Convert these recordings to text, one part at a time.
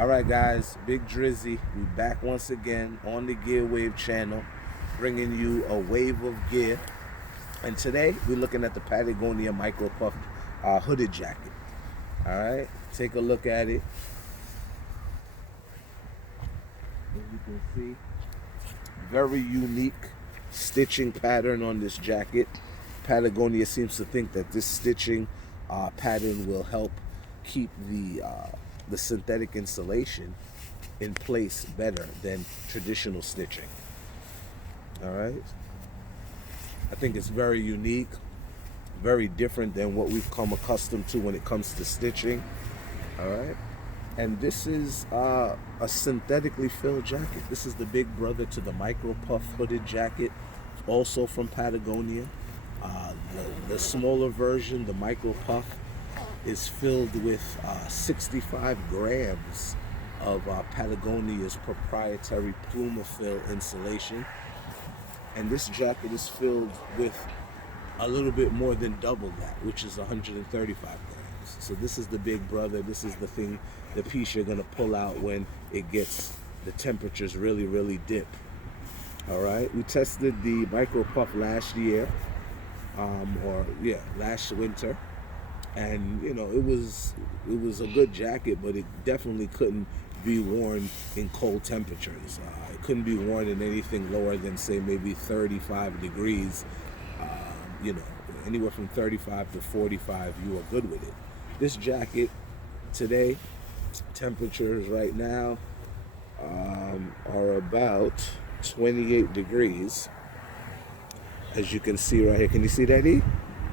Alright guys, Big Drizzy, we back once again on the Gear Wave channel, bringing you a wave of gear. And today we're looking at the Patagonia Micro Puff hooded jacket. Alright, take a look at it. As you can see, very unique stitching pattern on this jacket. Patagonia seems to think that this stitching pattern will help keep the synthetic insulation in place better than traditional stitching. All right, I think it's very unique, very different than what we've come accustomed to when it comes to stitching. All right, and this is a synthetically filled jacket. This is the big brother to the Micro Puff hooded jacket, also from Patagonia. The smaller version, the Micro Puff, is filled with 65 grams of Patagonia's proprietary Plumafill insulation. And this jacket is filled with a little bit more than double that, which is 135 grams. So this is the big brother. This is the thing, the piece you're gonna pull out when it gets, the temperatures really dip. All right, we tested the Micro Puff last year, last winter. And you know, it was a good jacket, but it definitely couldn't be worn in cold temperatures. It couldn't be worn in anything lower than, say, maybe 35 degrees. You know, anywhere from 35 to 45, you are good with it. This jacket today, temperatures right now are about 28 degrees. As you can see right here. Can you see that, E?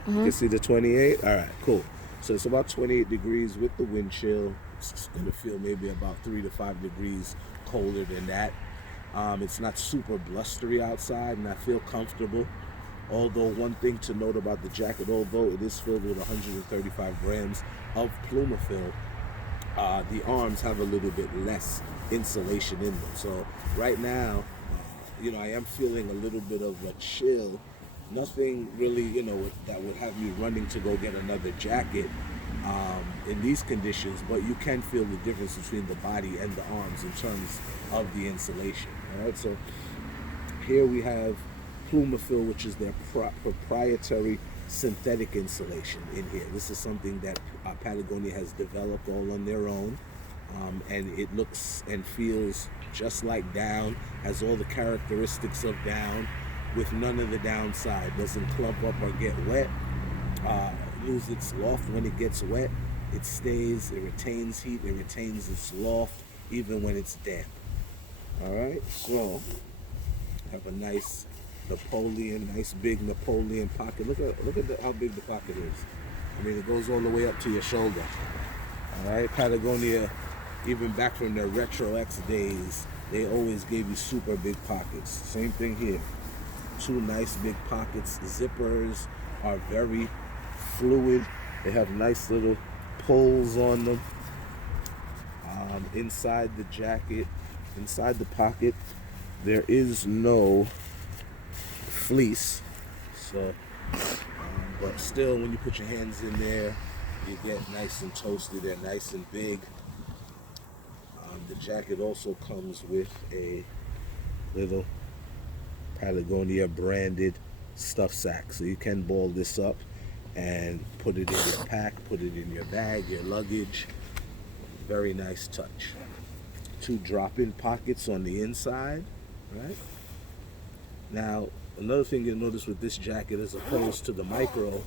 You can see the 28? All right, cool. So it's about 28 degrees with the wind chill. It's gonna feel maybe about 3 to 5 degrees colder than that. It's not super blustery outside, and I feel comfortable. Although one thing to note about the jacket, although it is filled with 135 grams of Plumafill, the arms have a little bit less insulation in them. So right now, you know, I am feeling a little bit of a chill. Nothing really, you know, that would have me running to go get another jacket in these conditions, but you can feel the difference between the body and the arms in terms of the insulation. All right, so here we have Plumafill, which is their proprietary synthetic insulation in here. This is something that Patagonia has developed all on their own, and it looks and feels just like down, has all the characteristics of down, with none of the downside. Doesn't clump up or get wet, lose its loft when it gets wet. It stays, it retains heat, it retains its loft even when it's damp. All right, so have a nice big Napoleon pocket. Look at how big the pocket is. I mean, it goes all the way up to your shoulder. All right, Patagonia, even back from their Retro X days, they always gave you super big pockets. Same thing here. Two nice big pockets. Zippers are very fluid. They have nice little pulls on them. Inside the jacket, inside the pocket, there is no fleece. So, but still, when you put your hands in there, you get nice and toasted and nice and big. The jacket also comes with a little Patagonia branded stuff sack, so you can ball this up and put it in your pack, put it in your bag, your luggage. Very nice touch. Two drop-in pockets on the inside, right? Now, another thing you'll notice with this jacket as opposed to the Micro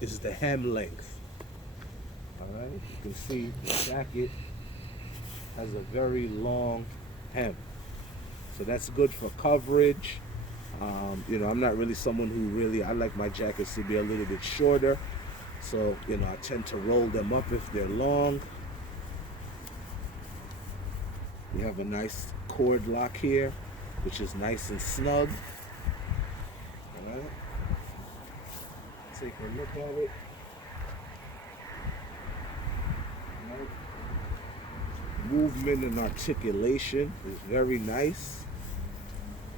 is the hem length. All right, you can see the jacket has a very long hem, so that's good for coverage. You know, I'm not really someone who I like my jackets to be a little bit shorter, so you know, I tend to roll them up if they're long. We have a nice cord lock here, which is nice and snug. All right, take a look at it. All right. Movement and articulation is very nice.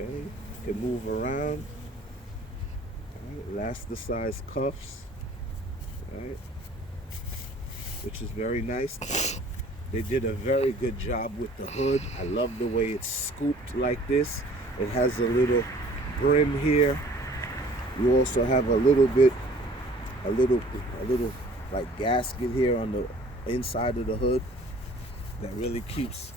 Okay, can move around. All right. Elasticized cuffs. All right, which is very nice. They did a very good job with the hood. I love the way it's scooped like this. It has a little brim here. You also have a little, a little like gasket here on the inside of the hood that really keeps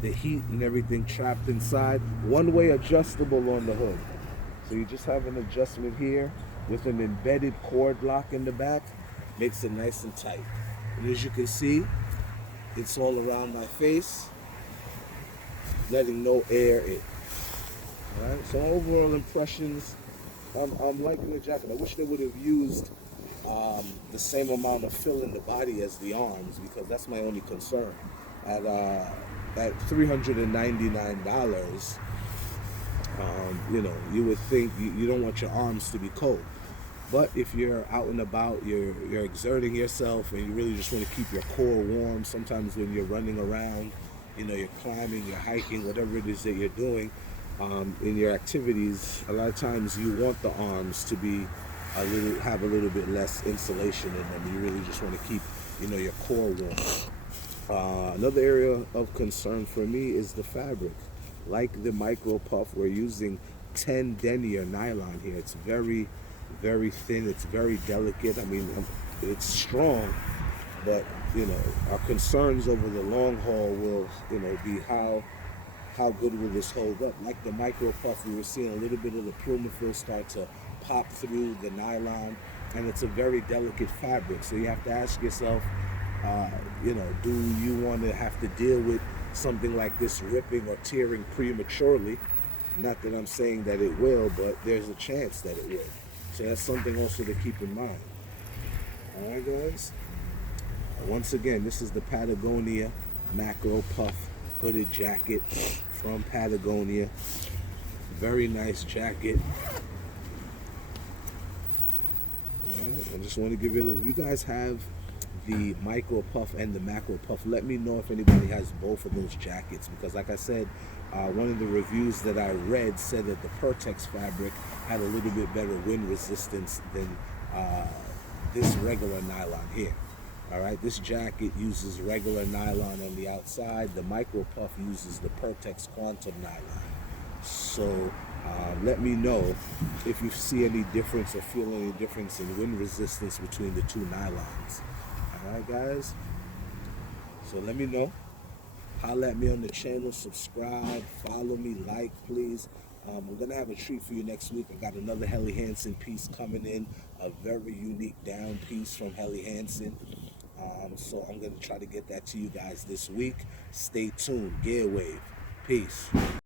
the heat and everything trapped inside. One-way adjustable on the hood. So you just have an adjustment here with an embedded cord lock in the back. Makes it nice and tight. And as you can see, it's all around my face, letting no air in. All right. So overall impressions, I'm liking the jacket. I wish they would have used the same amount of fill in the body as the arms, because that's my only concern. At $399, you would think you don't want your arms to be cold. But if you're out and about, you're exerting yourself, and you really just want to keep your core warm. Sometimes when you're running around, you're climbing, you're hiking, whatever it is that you're doing, in your activities, a lot of times you want the arms to be have a little bit less insulation in them. You really just want to keep, your core warm. Another area of concern for me is the fabric. Like the micro puff, we're using 10 denier nylon here. It's very, very thin. It's very delicate. I mean, it's strong, but our concerns over the long haul will, be how good will this hold up. Like the micro puff, we were seeing a little bit of the plumafil start to pop through the nylon, and it's a very delicate fabric. So you have to ask yourself, do you want to have to deal with something like this ripping or tearing prematurely? Not that I'm saying that it will, but there's a chance that it will. So that's something also to keep in mind. All right, guys. Once again, this is the Patagonia Macro Puff hooded jacket from Patagonia. Very nice jacket. All right, I just want to give you a look. If you guys have the micro puff and the macro puff, let me know if anybody has both of those jackets, because like I said, one of the reviews that I read said that the Pertex fabric had a little bit better wind resistance than this regular nylon here. All right, this jacket uses regular nylon on the outside. The micro puff uses the Pertex Quantum nylon. So let me know if you see any difference or feel any difference in wind resistance between the two nylons. All right, guys. So let me know. Holla at me on the channel, subscribe, follow me, like, please. I'm going to have a treat for you next week. I got another Helly Hansen piece coming in, a very unique down piece from Helly Hansen. So I'm going to try to get that to you guys this week. Stay tuned. Gear Wave. Peace.